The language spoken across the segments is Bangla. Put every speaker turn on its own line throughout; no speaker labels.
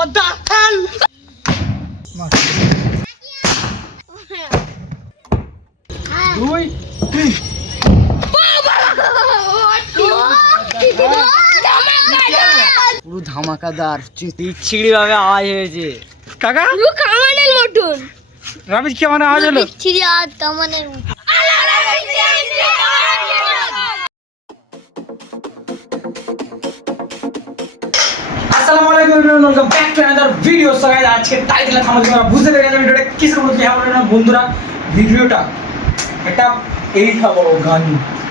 What the hell? দুই তিন।
পুরো ধামাকাদার চিড়ি ভাবে আওয়াজ হয়েছে।
কাকা?
কামানের মতন।
রাবিশ কি মানে আওয়াজ হলো?
বিচ্ছিরি আর কামানের মতন।
ভিডিও সো গাইস আজকে টাইটেলে থামাতে তোমরা বুঝতে পেরে গেছো ভিডিওটা কিসের মধ্যে হ্যাঁ না? বন্ধুরা, ভিডিওটা এটা এই খাব গান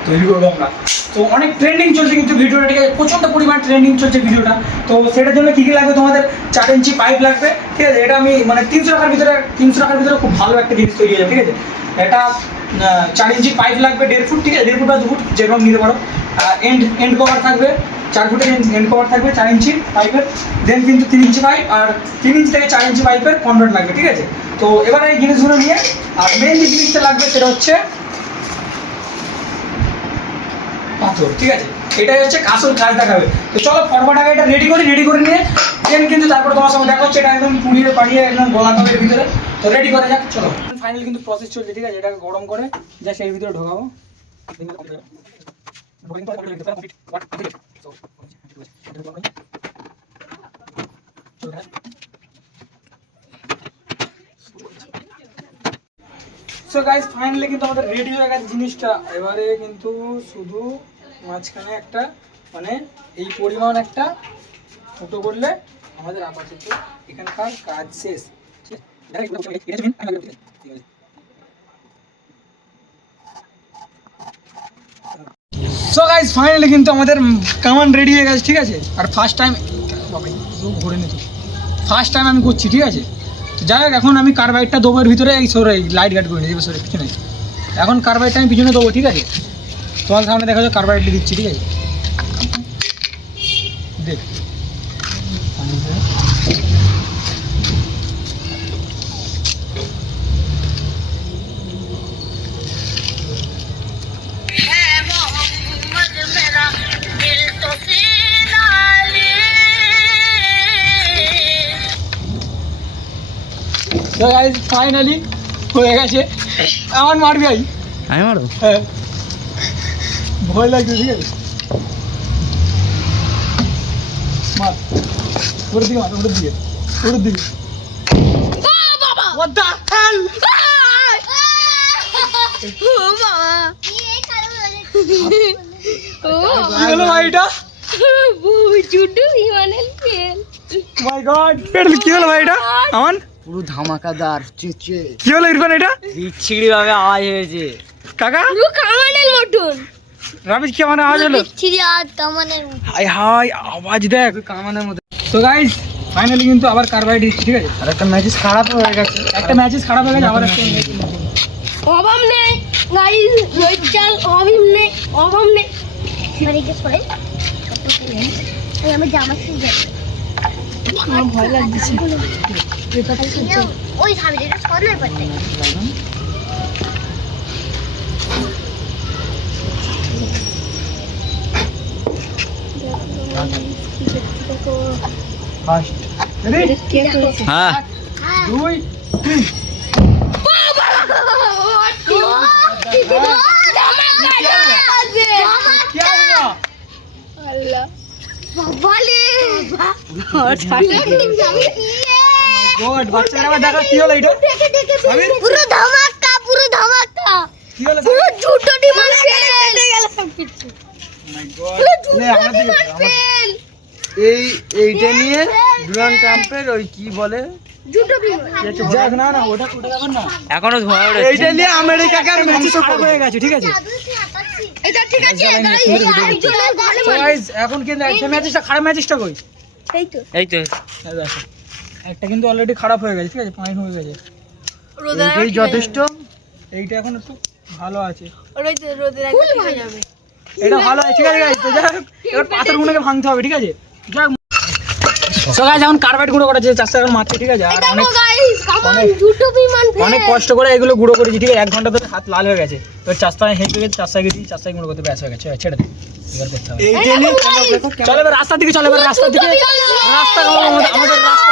তৈরি করব আমরা। তো অনেক ট্রেন্ডিং চলছে কিন্তু ভিডিওটা, ঠিক আছে? প্রচণ্ড পরিমাণ ট্রেন্ডিং চলছে ভিডিওটা। তো সেটার জন্য কী কী লাগবে তোমাদের? চার ইঞ্চি পাইপ লাগবে, ঠিক আছে? এটা আমি মানে তিনশো টাকার ভিতরে, তিনশো টাকার ভিতরে খুব ভালো একটা জিনিস তৈরি হয়ে যাবে, ঠিক আছে? এটা চার ইঞ্চি পাইপ লাগবে, দেড় ফুট, ঠিক আছে? দেড় ফুট বা দু ফুট, যেরকম নিতে পারো। এন্ড এন্ড কভার থাকবে। চার ফুটের এন্ড কভার থাকবে, চার ইঞ্চি পাইপের দেন কিন্তু তিন ইঞ্চি পাইপ আর তিন ইঞ্চি থেকে চার ইঞ্চি পাইপের কনভার্ট লাগবে, ঠিক আছে? তো এবার এই জিনিসগুলো নিয়ে, আর মেন যে জিনিসটা লাগবে সেটা হচ্ছে পাথর, ঠিক আছে? এটাই হচ্ছে আসল কাজ দেখাবে। তো চলো ফরমাট আগে এটা রেডি করি রেডি করে নিয়ে দেন কিন্তু তারপর তোমার সঙ্গে দেখা হচ্ছে, এটা একদম পুড়িয়ে পাড়িয়ে একদম গলা কাপের ভিতরে। তো রেডি করা যাক, চলো। ফাইনাল কিন্তু প্রসেস চলছে, ঠিক আছে? এটাকে গরম করে জাস্ট এর ভিতরে ঢোকাবো। সো গাইস ফাইনালি কিন্তু আমাদের রেডি হয়ে গেছে জিনিসটা, এবারে কিন্তু শুধু মাঝখানে একটা মানে এই পরিমাণ একটা ফুটো করলে আমাদের আপাতত এখানকার কাজ শেষ ঠিক আছে? এটা দিন, আমি আগে দিচ্ছি। ঠিক আছে। সো গাইস ফাইনালি কিন্তু আমাদের কামান রেডি হয়ে গেছে, ঠিক আছে? আর ফার্স্ট টাইম ঘুরে নিত ফার্স্ট টাইম আমি করছি, ঠিক আছে? যাই হোক, এখন আমি কার্বাইডটা দেবো এর ভিতরে, এই সরে লাইট গার্ড করে নিয়ে সরে, কিছু নেই। এখন কার্বাইডটা আমি পিছনে দেবো, ঠিক আছে? তোমার সামনে দেখা যাচ্ছে কার্বাইডটা দিচ্ছি, ঠিক আছে? দেখ। তো গাইস ফাইনালি হয়ে গেছে আমার মারবি আই
আমি মারো
হ্যাঁ ভয় লাগছে ঠিক আছে মার ওর দিকে মার ওর দিকে ওর দিকে What the hell? ভাই এটা মাই গড পেটল কি হলো ভাই এটা আমান
পুরো ধামাকাদার চেঁচে
কি হলো ইরফান এটা?
বিচ্ছিরি ভাবে আওয়াজ হয়েছে।
কাকা?
কামানের মতন।
রাবিশ কি মানে আওয়াজ হলো?
বিচ্ছিরি আর কামানের মতন।
হাই হাই আওয়াজ দেখ। কামানের মধ্যে। তো গাইস ফাইনালি কিন্তু আবার কার্বাইড দিচ্ছি ঠিক আছে?
আর একটা ম্যাচেস খারাপ হয়ে গেছে।
একটা ম্যাচেস খারাপ হয়ে গেছে আবার একটা
অভাব নেই গাইস চাল অভাব নেই অভাব নেই। মানে কি এই আমি জামা ছিঁড়ে আমার ভয় লাগছে। ওই সামনে সরলে পারতে
ফার্স্ট রেডি
হ্যাঁ।
দুই তিন। বাবা! ও কি
এই এইটা নিয়ে ডোনাল্ড ট্রাম্পের ওই কি বলে?
ঝুটো ডিমান্ড
যাক না না ওটা ওটা যাবেন না।
এখনও ধোঁয়া
এইটা নিয়ে আমেরিকাকে আর ম্যাচেস খারাপ হয়ে গেছে ঠিক আছে।
এটা ঠিক আছে
এখন কিন্তু একটা ম্যাচটা খারাপ ম্যাচটা কই?
এই তো।
এই তো।
একটা কিন্তু অলরেডি খারাপ হয়ে গেছে ঠিক আছে? পানি হয়ে গেছে।
এই যথেষ্ট।
এইটা এখন একটু ভালো আছে।
রোদে
এটা ভালো আছে ঠিক আছে এবার পাথরগুলোকে ভাঙতে হবে ঠিক আছে? যাক সো গাইস এখন কার্পেট গুঁড়ো করেছে চাষটা এখন ঠিক আছে আর অনেক অনেক কষ্ট করে এগুলো গুঁড়ো করেছি ঠিক আছে এক ঘণ্টা ধরে হাত লাল হয়ে গেছে তো চাষটায় হেঁটে গেছে চাষটায় গেছি চাষটায় গুঁড়ো করতে ব্যাস হয়ে গেছে ছেড়ে দে চলো এবার রাস্তার দিকে চলো এবার রাস্তার দিকে রাস্তা আমাদের রাস্তা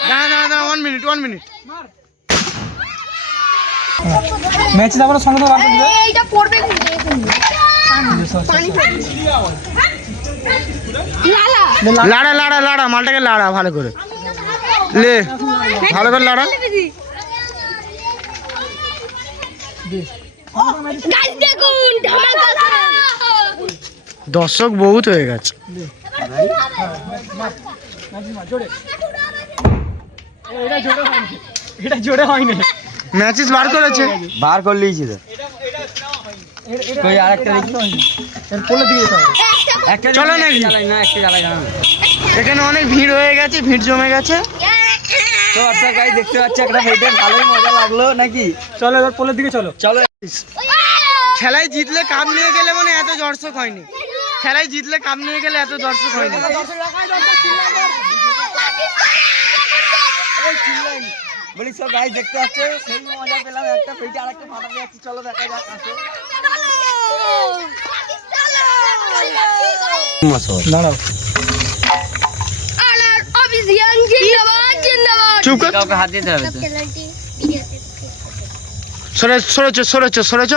দাঁড়া দাঁড়া
দাঁড়া one minute one minute
match সঙ্গে তো
এইটা পড়বে
লাড়া লাড়া লাড়া মালটাকে লাড়া ভালো করে লে ভালো করে লাড়া দর্শক বহুত হয়ে গেছে
এটা জোরে হয়নি। এটা জোরে হয়নি।
ম্যাচেস বার করেছে।
বার কই আরেকটা দেখি।
এর পোলে দিয়ে যেতে
একটা
চলো?
না একটা জ্বালাই না।
এখানে অনেক ভিড় হয়ে গেছে ভিড় জমে গেছে।
তো আচ্ছা গাই দেখতে পাচ্ছি একটা ফেটে ভালোই মজা লাগল নাকি?
চলো এবার পোলের দিকে চলো।
চলো।
খেলায় জিতলে কাপ নিয়ে গেলে মানে এত দর্শক হয়নি। খেলায় জিতলে কাপ নিয়ে গেলে এত দর্শক হয়নি।
বলি সব গাই দেখতে পাচ্ছে সেই মজা পেলাম একটা ফেটে আরেকটা ফাটাতে যাচ্ছি। চলো দেখা যাক আসো।
দাঁড়াও।
আলার অভিযান জিন্দাবাদ জিন্দাবাদ
চুপ কর।
কাউকে হাত দিতে হবে
সরে সরেছো সরেছো সরেছো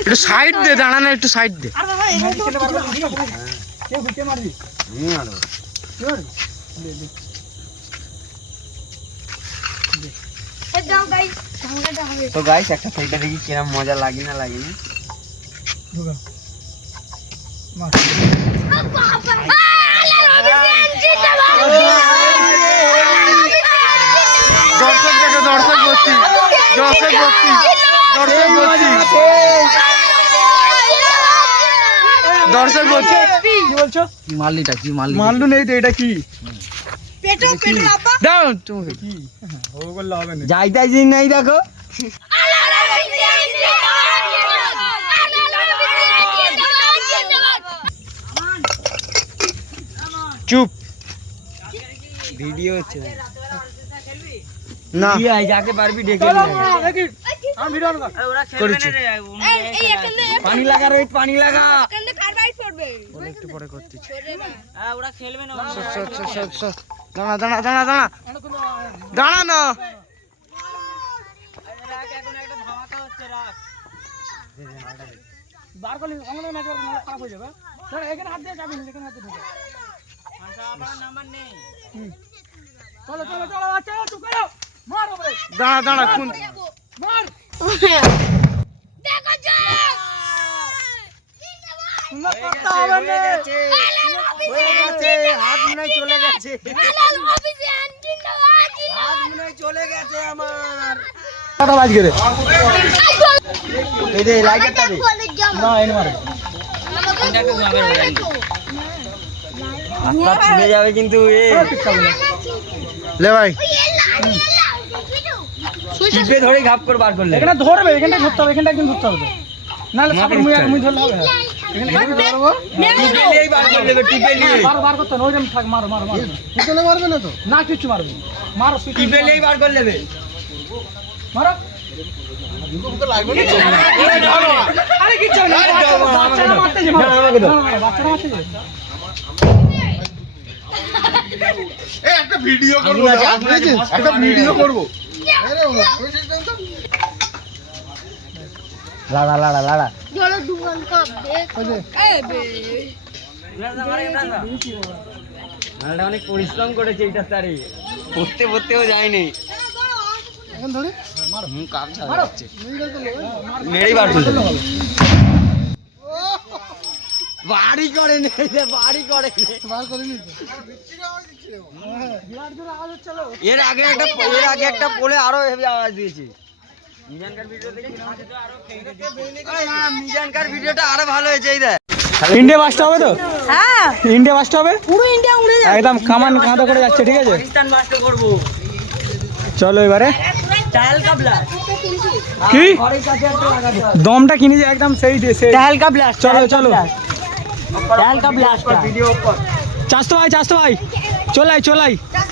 একটু সাইড দে দাঁড়ানো একটু সাইড দে।
মারবি
আমি মারবো।
কে মারবি দে, দে।
একদম গাইস ধামাকাটা হবে
তো গাইস একটা ফেটে দেখি কিরম মজা লাগে না লাগে না।
দর্শক দেখো দর্শক ভর্তি দর্শক ভর্তি দর্শক ভর্তি দর্শক ভর্তি
কি বলছো?
কি মারলিটা কি মারলি?
মাল্লু নেই তো এটা কি?
দাও। তুমি
কি ও করলে হবে না।
যাই জিন নাই দেখো।
চুপ।
ভিডিও হচ্ছে।
না।
কি হয় যাকে পারবি ডেকে
আমি ভিডিও
এই এখানে
পানি লাগা রে পানি লাগা।
এখানে কার বাইট পড়বে?
একটু পরে করতেছি
ওরা খেলবে না
সর, সর, সর। দাঁড়া দাঁড়া দাঁড়া দাঁড়া। দাঁড়া না
বার করলি আমাদের ম্যাচ খারাপ হয়ে যাবে। ধর এখানে হাত দিয়ে যাবি না এখানে হাত দিয়ে ঢুকে। হুম। চলো চলো চলো আচ্ছা চুপ করো। মার ওপরে।
দাঁড়া দাঁড়া খুন
মার।
দেখো যা
সুন্দর করতে হবে না
হয়ে গেছে হাত মনে চলে গেছে
আলার অভিযান জিন্দাবাদ
হাত মনে চলে গেছে। আমার।
কত বাজকে রে?
এই দে লাইটারটা দে।
না এনে মারে
হাতটা ছুঁড়ে যাবে কিন্তু এ।
লে ভাই।
টিপে ধরে ঘাপ করে বার করলে।
এখানে ধরবে এখানটা ধরতে হবে এখানটা একদম ধরতে হবে নাহলে মুই মুই ধরলে হবে। এখানে এখানে ধরবো
টিপে নিয়েই বার করে দেবে টিপে নিয়ে।
বার বার করতে ওইরকম থাক মার মার মার। পিছনে মারবে না তো? না কিচ্ছু মারবে মারো সুইচ
বার করে দেবে
মারো। আরে কিচ্ছু বাচ্চারা মারতে যে বাচ্চারা মারতে যে
একটা ভিডিও
আগুন আছে আগুন আছে
একটা ভিডিও করব।
লাড়া লাড়া লাড়া
দুগান
মালটা অনেক পরিশ্রম করেছে এইটা তারে পড়তে পড়তেও যায়নি। হুম কাপ ঝাড়া যাচ্ছে মেরেই বার করল। বাড়ি করে নে বাড়ি করে নে। এর আগে একটা এর আগে একটা পোলে আরও হেভি আওয়াজ দিয়েছে। মিজানকার ভিডিও দেখি মিজানকার ভিডিওটা আরও ভালো হয়েছে এই দেখ।
ইন্ডিয়া বাসটা হবে তো?
হ্যাঁ।
ইন্ডিয়া বাসটা হবে
পুরো ইন্ডিয়া উড়ে
একদম কামান কাঁদা করে যাচ্ছে ঠিক আছে?
পাকিস্তান মাস্টার করব।
চলো এবারে।
কাবলা।
কি?
একটা
দমটা কিনেছে একদম সেই দিয়ে সেই
টায়াল কা ব্লাস্ট
চলো চলো।
টায়াল কা ভিডিও উপর
চাস্তো ভাই চাস্তো ভাই। চলাই চলাই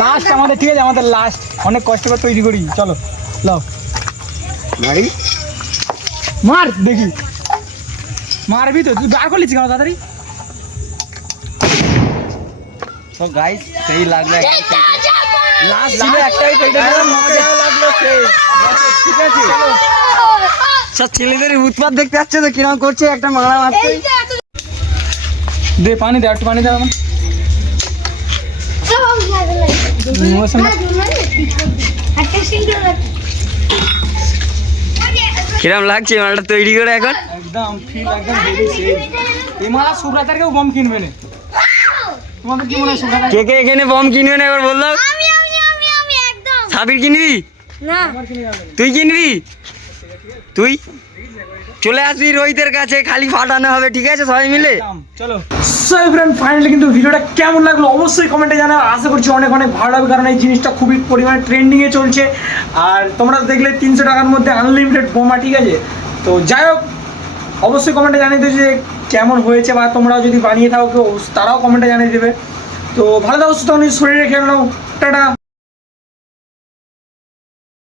লাস্ট আমাদের ঠিক আছে আমাদের লাস্ট অনেক কষ্ট করে তৈরি করি। চলো লাও।
মারি
মার দেখি। মারবি তো তুই বার করলিস কেন তাড়াতাড়ি?
তো গাইস সেই লাগল লাস্ট ছিল একটাই পেটে মজা। লাগল সেই। ঠিক আছে। সব ছেলেদের উৎপাত দেখতে পাচ্ছে তো কীরকম করছে? একটা মারা মারছে।
দে পানি দে একটু পানি দে আমার
কীরকম লাগছে মালটা তৈরি করে এখন?
একদম ফিল একদম এই মালা সুব্রাতার কেউ বম কিনবে না। তোমাদের কি মনে হয়
কে কে এখানে বম কিনবে না এবার বললাম সাবির কিনবি?
না।
তুই কিনবি? তুই? চলে আসবি রোহিতের কাছে, খালি ফাটানো হবে, ঠিক আছে? সবাই মিলে?
চলো। সো ফ্রেন্ড ফাইনালি কিন্তু ভিডিওটা কেমন লাগল অবশ্যই কমেন্টে জানাও। আশা করছি অনেক অনেক ভালো লাগবে, কারণ এই জিনিসটা খুবই পরিমাণে ট্রেন্ডিংয়ে চলছে। আর তোমরা দেখলে তিনশো টাকার মধ্যে আনলিমিটেড বোমা, ঠিক আছে? তো যাই হোক, অবশ্যই কমেন্টে জানিয়ে দেবে যে কেমন হয়েছে, বা তোমরা যদি বানিয়ে থাকো তারাও কমেন্টে জানিয়ে দেবে। তো ভালো থাকো, সুস্থ শরীরে খেয়ে নাও টাটা।